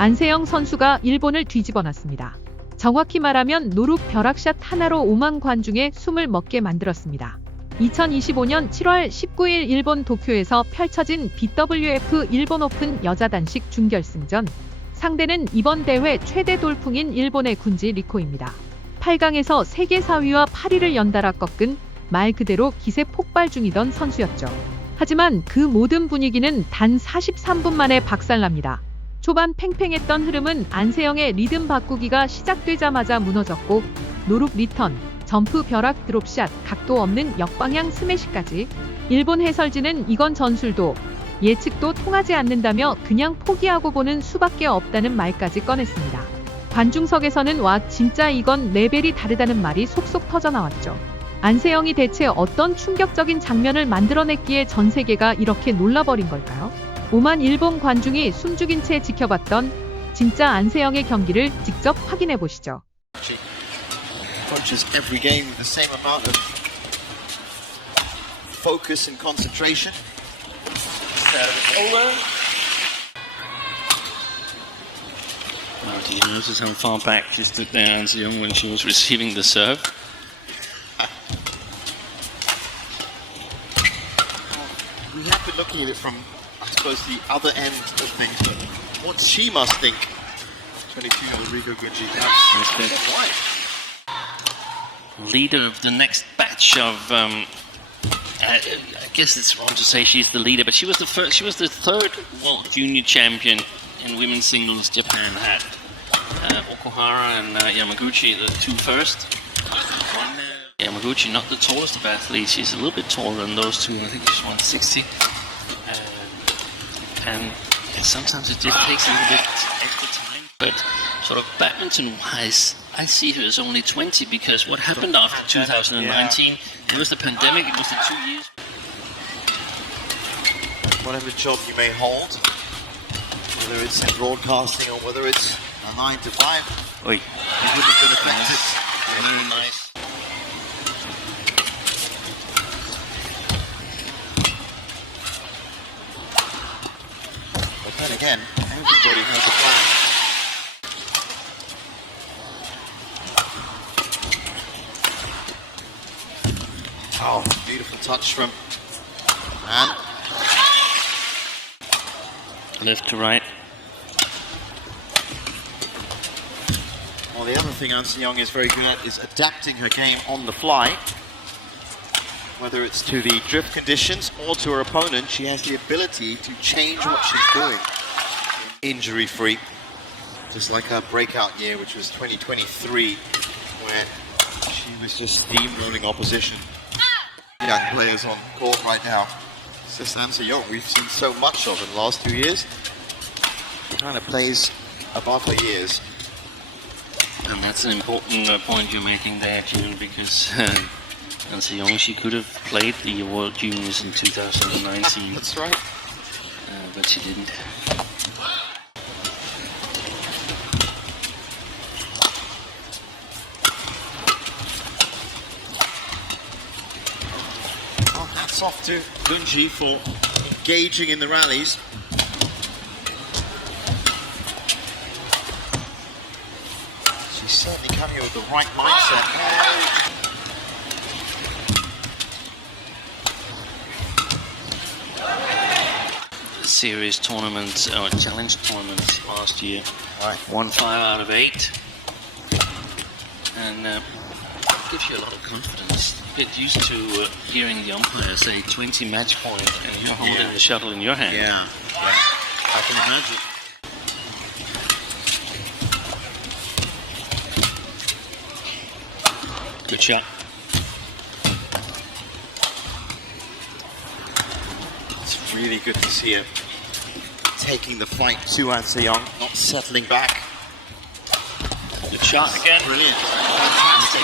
안세영 선수가 일본을 뒤집어놨습니다. 정확히 말하면 노룩 벼락샷 하나로 5만 관중의 숨을 먹게 만들었습니다. 2025년 7월 19일 일본 도쿄에서 펼쳐진 BWF 일본 오픈 여자 단식 준결승전. 상대는 이번 대회 최대 돌풍인 일본의 군지 리코입니다. 8강에서 세계 4위와 8위를 연달아 꺾은 말 그대로 기세 폭발 중이던 선수였죠. 하지만 그 모든 분위기는 단 43분 만에 박살납니다. 초반 팽팽했던 흐름은 안세영의 리듬 바꾸기가 시작되자마자 무너졌고 노룩 리턴, 점프 벼락 드롭샷, 각도 없는 역방향 스매시까지 일본 해설진은 이건 전술도 예측도 통하지 않는다며 그냥 포기하고 보는 수밖에 없다는 말까지 꺼냈습니다. 관중석에서는 와 진짜 이건 레벨이 다르다는 말이 속속 터져나왔죠. 안세영이 대체 어떤 충격적인 장면을 만들어냈기에 전 세계가 이렇게 놀라버린 걸까요? 5만 일본 관중이 숨죽인 채 지켜봤던 진짜 안세영의 경기를 직접 확인해 보시죠. Approaches every game with the same amount of focus and concentration. Do you notice how far back she stood there, Anseong, when she was receiving the serve? We have been looking at it from, I suppose, the other end of things, but what she must think. 22-year-old Rigo Gunji. Why? Leader of the next batch of I guess it's wrong to say she's the leader, but she was the first. She was the third world junior champion in women's singles. Japan had Okuhara and Yamaguchi, the two first. Yamaguchi, not the tallest of athletes. She's a little bit taller than those two. I think she's 160. And sometimes it just takes a little bit extra time. But sort of badminton-wise, I see her as only 20 because what happened after 2019, it was the pandemic, it was the 2 years. Whatever job you may hold, whether it's in broadcasting or whether it's a 9 to 5, Oi. you wouldn't have been affected. Very nice. But then again, everybody has a plan. Oh, beautiful touch from Anne. Left to right. Well, the other thing Anseong is very good at is adapting her game on the fly. Whether it's to the drift conditions or to her opponent, she has the ability to change what she's doing. Injury-free. Just like her breakout year, which was 2023, where she was just steamrolling opposition. Young players on court right now. It's just Anseong we've seen so much of in the last 2 years. Kind of plays above her years. And that's an important point you're making there, June, because Anseong, she could have played the World Juniors in 2019. That's right. But she didn't. Well, hats off to Gunji for engaging in the rallies. She's certainly coming here with the right mindset. Series tournaments or challenge tournaments last year. Right. Won 5 out of 8. And it gives you a lot of confidence. You get used to hearing the umpire say 20 match point and you're holding the shuttle in your hand. Yeah. I can imagine. Good shot. It's really good to see her taking the fight to Anseong, not settling back. Good shot again. Brilliant. Fantastic.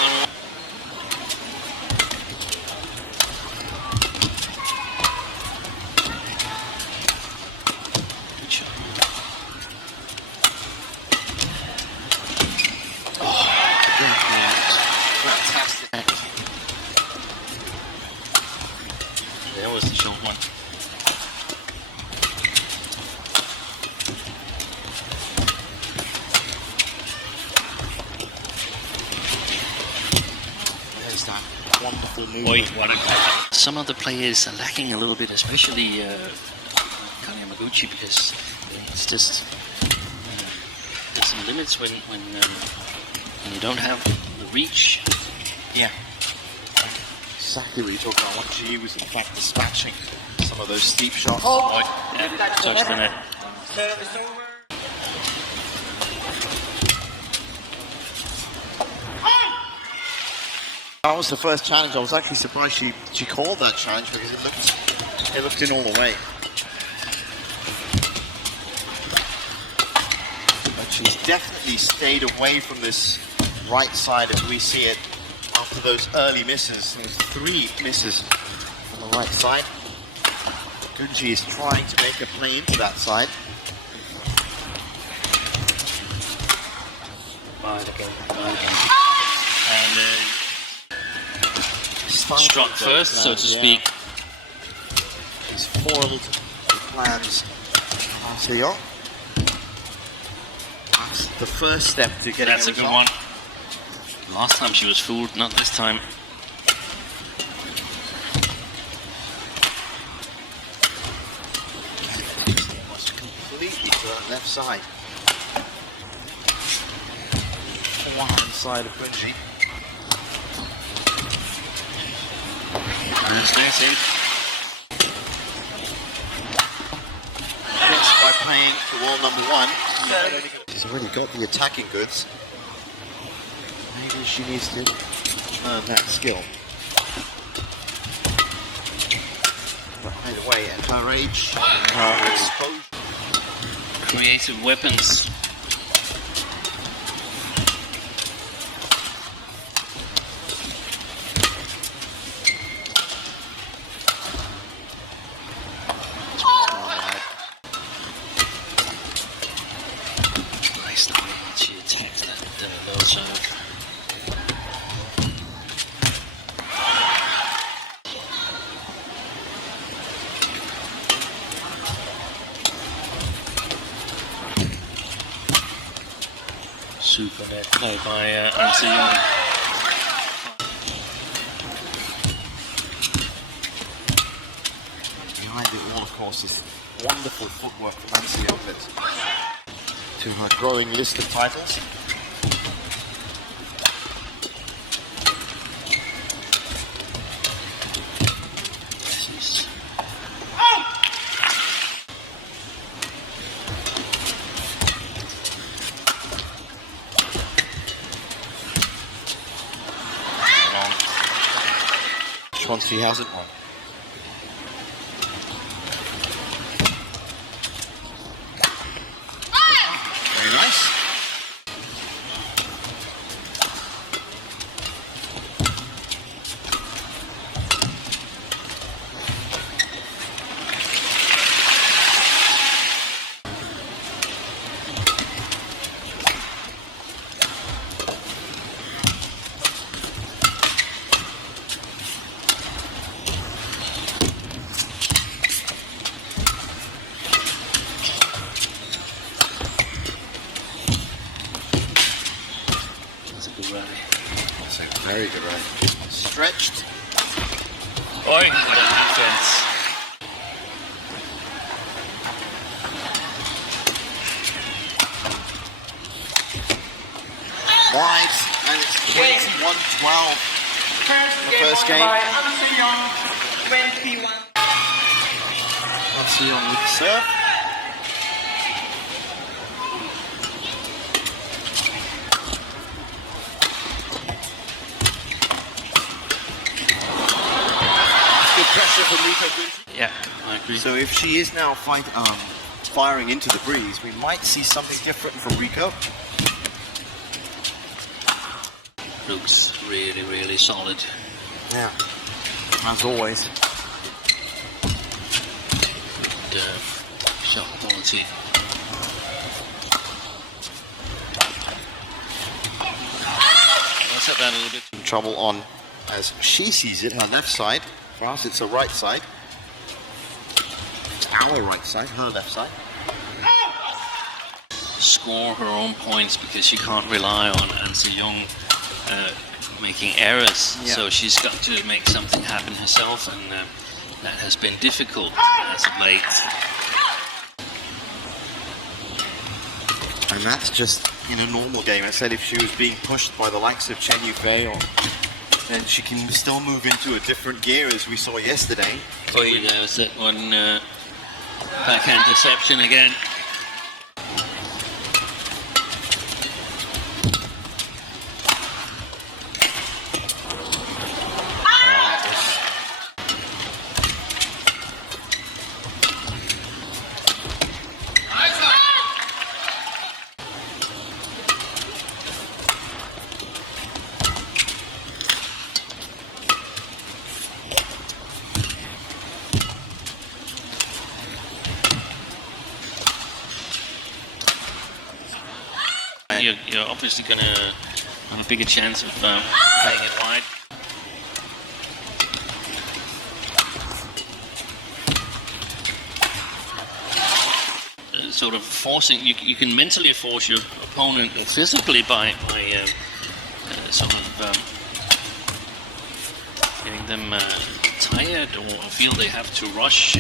Good shot. Fantastic. There was the short one. Some other players are lacking a little bit, especially Kane Yamaguchi, because it's just there's some limits when you don't have the reach. Yeah. Exactly what you're talking about. Once she was in fact dispatching some of those steep shots. Touch the net. That was the first challenge. I was actually surprised she called that challenge because it looked in all the way. But she's definitely stayed away from this right side as we see it after those early misses. There's 3 misses on the right side. Gunji is trying to make a play into that side. And struck first, so to speak. He's foiled the plans of Seo. That's the first step to getting That's a good one. Last time she was fooled, not this time. Was completely to that left side. Forehand side of Gunji. That's it. Yes, by playing to wall number 1. She's already got the attacking goods. Maybe she needs to learn that skill. But either way, at her age, her exposure. Creative weapons. Nice the way she attacks that low serve. Super net play by Anthony. Behind it all, of course, is wonderful footwork from Nancy Younglet to her growing list of titles. Once she hasn't won. Very nice. That's a very good run. Stretched. Oi! Defense. Wide, and it's 21-12 in the first game. Anseong with the serve. Pressure from Rika Gunji. Yeah, I agree. So if she is now firing into the breeze, we might see something different from Rico. Looks really, really solid. Yeah, as always. Good shot quality. Let's set that a little bit. Trouble on, as she sees it, her left side. For us, it's the right side. It's our right side, her left side. Score her own points because she can't rely on Anse Young making errors. Yeah. So she's got to make something happen herself, and that has been difficult as of late. And that's just in a normal game. I said if she was being pushed by the likes of Chen Yufei, then she can still move into a different gear as we saw yesterday. Oh, yeah, there was that one backhand deception again. You're obviously going to have a bigger chance of playing it wide. Sort of forcing, you can mentally force your opponent physically by sort of getting them tired or feel they have to rush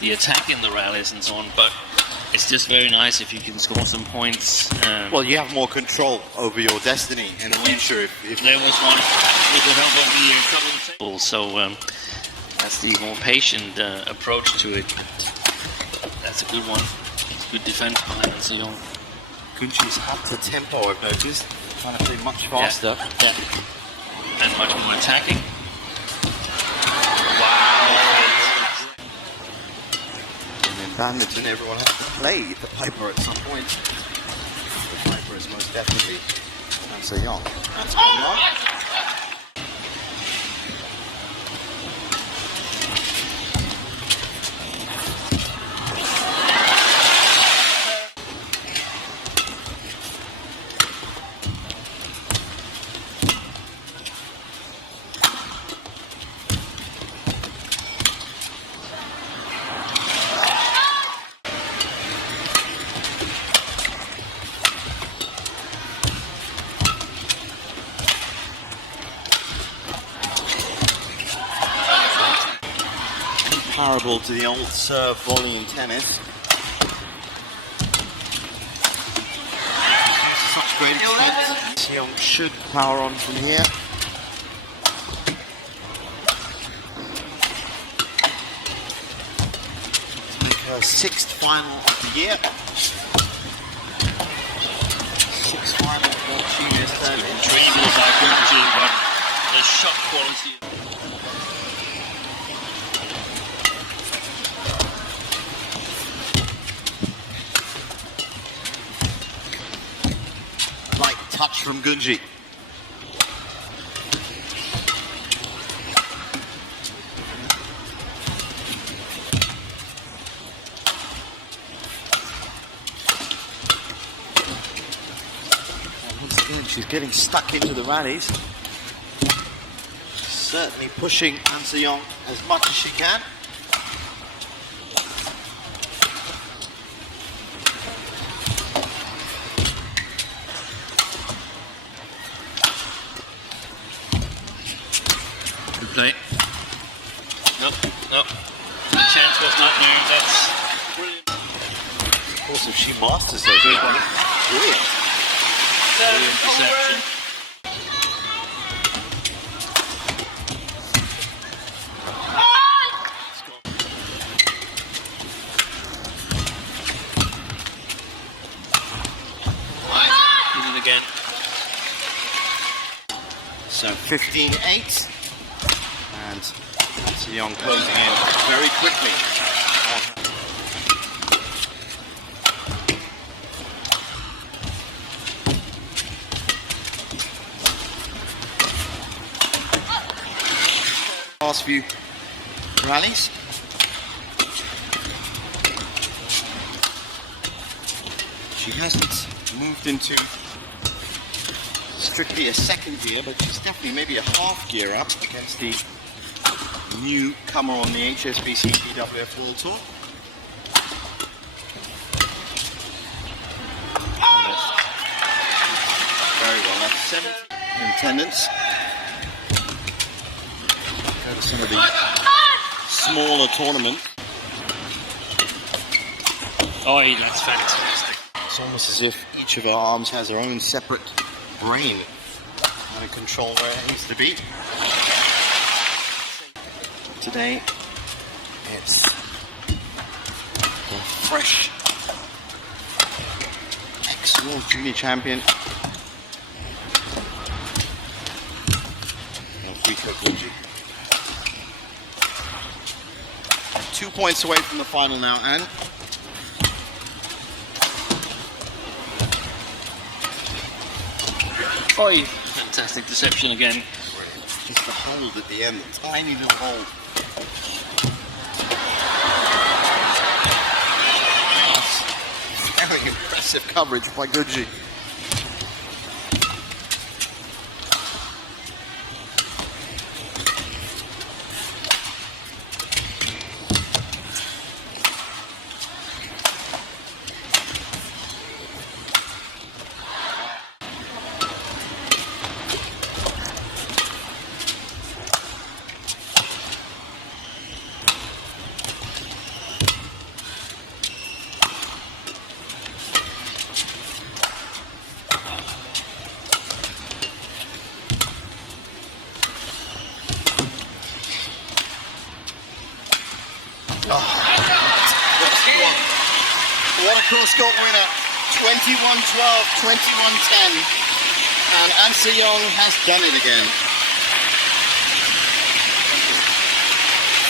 the attack in the rallies and so on. But it's just very nice if you can score some points. Well, you have more control over your destiny in the future. If there was one with the help of the table. So that's the more patient approach to it. That's a good one. Good defense behind Seong. Kunchi's up to tempo, I've noticed. Trying to play much faster. Yeah. And much more attacking. Badminton, everyone has to play the Piper at some point. The Piper is most definitely so young. That's going on. Comparable to the old serve volley in tennis. Such great experience. Seong should power on from here. To make her 6th final of the year. 6th final for she is Dreaming about Gunji, but the shot quality. Touch from Gunji. Once again, she's getting stuck into the rallies. Certainly pushing An Se-young as much as she can. Play. Nope. The chance was not new. That's brilliant. Of course, if she masters those, brilliant. Brilliant deception. Did it again. So 15-8. And Se-young closing in very quickly. Last few rallies. She hasn't moved into strictly a second gear, but she's definitely maybe a half gear up against the newcomer on the HSBC BWF World Tour. Very well, that's 7. attendance. Go to some of the smaller tournaments. Oh, that's fantastic. It's almost as if each of our arms has their own separate brain and to control where it needs to be. Today, it's the fresh ex-World Junior Champion Gunji. 2 points away from the final now, Anne. Oh, fantastic deception again. Just the hold at the end, the tiny little hold. Very impressive coverage by Gunji. What a cross-court winner. 21-12, 21-10. And An Se-young has done it again.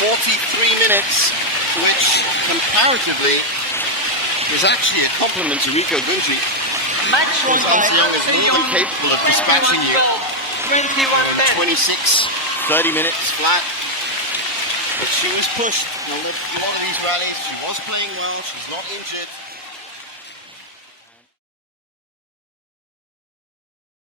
43 minutes, which comparatively is actually a compliment to Rico Gunji. Because An Se-young is more than capable of dispatching you 26, 30 minutes flat. But she was pushed in a lot of these rallies. She was playing well. She's not injured.